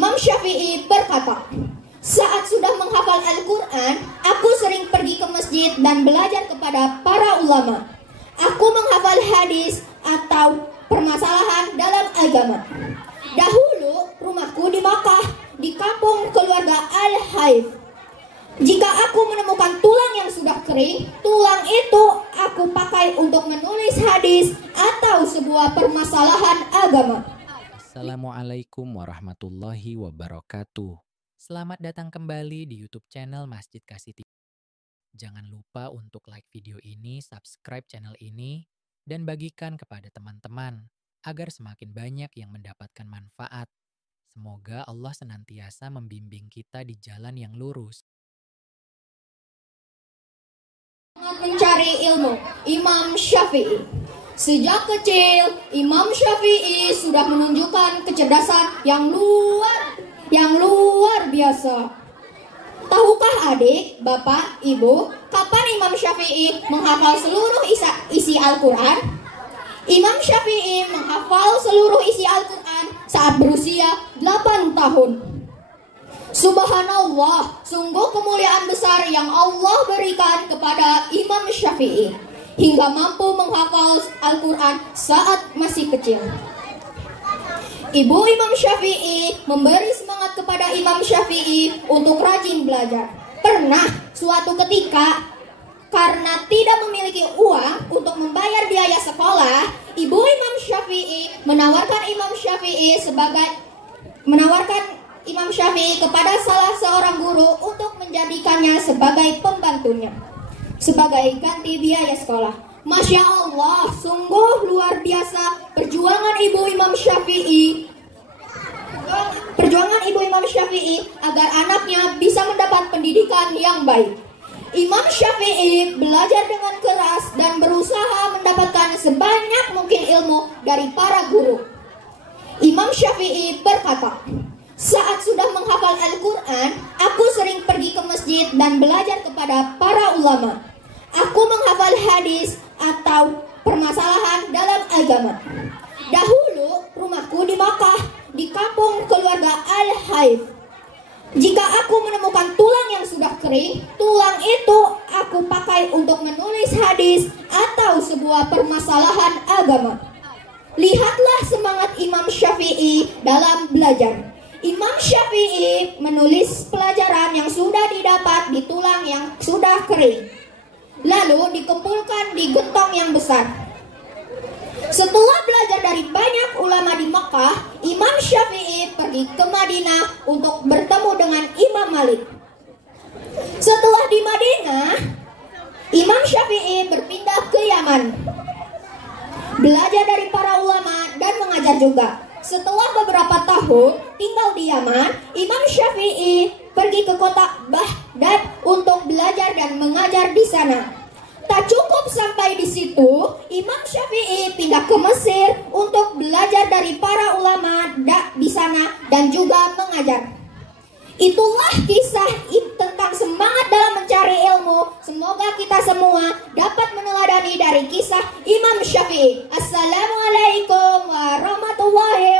Imam Syafi'i berkata, saat sudah menghafal Al-Quran, aku sering pergi ke masjid dan belajar kepada para ulama. Aku menghafal hadis atau permasalahan dalam agama. Dahulu rumahku di Makkah, di kampung keluarga Al-Haif. Jika aku menemukan tulang yang sudah kering, tulang itu aku pakai untuk menulis hadis atau sebuah permasalahan agama. Assalamualaikum warahmatullahi wabarakatuh. Selamat datang kembali di YouTube channel Masjid Kasih TV. Jangan lupa untuk like video ini, subscribe channel ini, dan bagikan kepada teman-teman agar semakin banyak yang mendapatkan manfaat. Semoga Allah senantiasa membimbing kita di jalan yang lurus. Mencari ilmu, Imam Syafi'i. Sejak kecil, Imam Syafi'i sudah menunjukkan kecerdasan yang luar biasa. Tahukah adik, bapak, ibu, kapan Imam Syafi'i menghafal seluruh isi Al-Quran? Imam Syafi'i menghafal seluruh isi Al-Quran saat berusia 8 tahun. Subhanallah, sungguh kemuliaan besar yang Allah berikan kepada Imam Syafi'i hingga mampu menghafal Al-Quran saat masih kecil. Ibu Imam Syafi'i memberi semangat kepada Imam Syafi'i untuk rajin belajar. Pernah suatu ketika, karena tidak memiliki uang untuk membayar biaya sekolah, Ibu Imam Syafi'i menawarkan Imam Syafi'i kepada salah seorang guru untuk menjadikannya sebagai pembantunya, sebagai ganti biaya sekolah. Masya Allah, sungguh luar biasa perjuangan Ibu Imam Syafi'i agar anaknya bisa mendapat pendidikan yang baik. Imam Syafi'i belajar dengan keras dan berusaha mendapatkan sebanyak mungkin ilmu dari para guru. Imam Syafi'i berkata, saat sudah menghafal Al-Quran, aku sering pergi ke masjid dan belajar kepada para ulama. Aku menghafal hadis atau permasalahan dalam agama. Dahulu rumahku di Makkah, di kampung keluarga Al-Haif. Jika aku menemukan tulang yang sudah kering, tulang itu aku pakai untuk menulis hadis atau sebuah permasalahan agama. Lihatlah semangat Imam Syafi'i dalam belajar. Imam Syafi'i menulis pelajaran yang sudah didapat di tulang yang sudah kering, lalu dikumpulkan di gentong yang besar. Setelah belajar dari banyak ulama di Mekah, Imam Syafi'i pergi ke Madinah untuk bertemu dengan Imam Malik. Setelah di Madinah, Imam Syafi'i berpindah ke Yaman, belajar dari para ulama dan mengajar juga. Setelah beberapa tahun tinggal di Yaman, Imam Syafi'i pergi ke kota Baghdad untuk belajar dan mengajar di sana. Tak cukup sampai di situ, Imam Syafi'i pindah ke Mesir untuk belajar dari para ulama di sana dan juga mengajar. Itulah kisah tentang semangat dalam mencari ilmu. Semoga kita semua dapat meneladani dari kisah Imam Syafi'i. Assalamualaikum warahmatullahi wabarakatuh.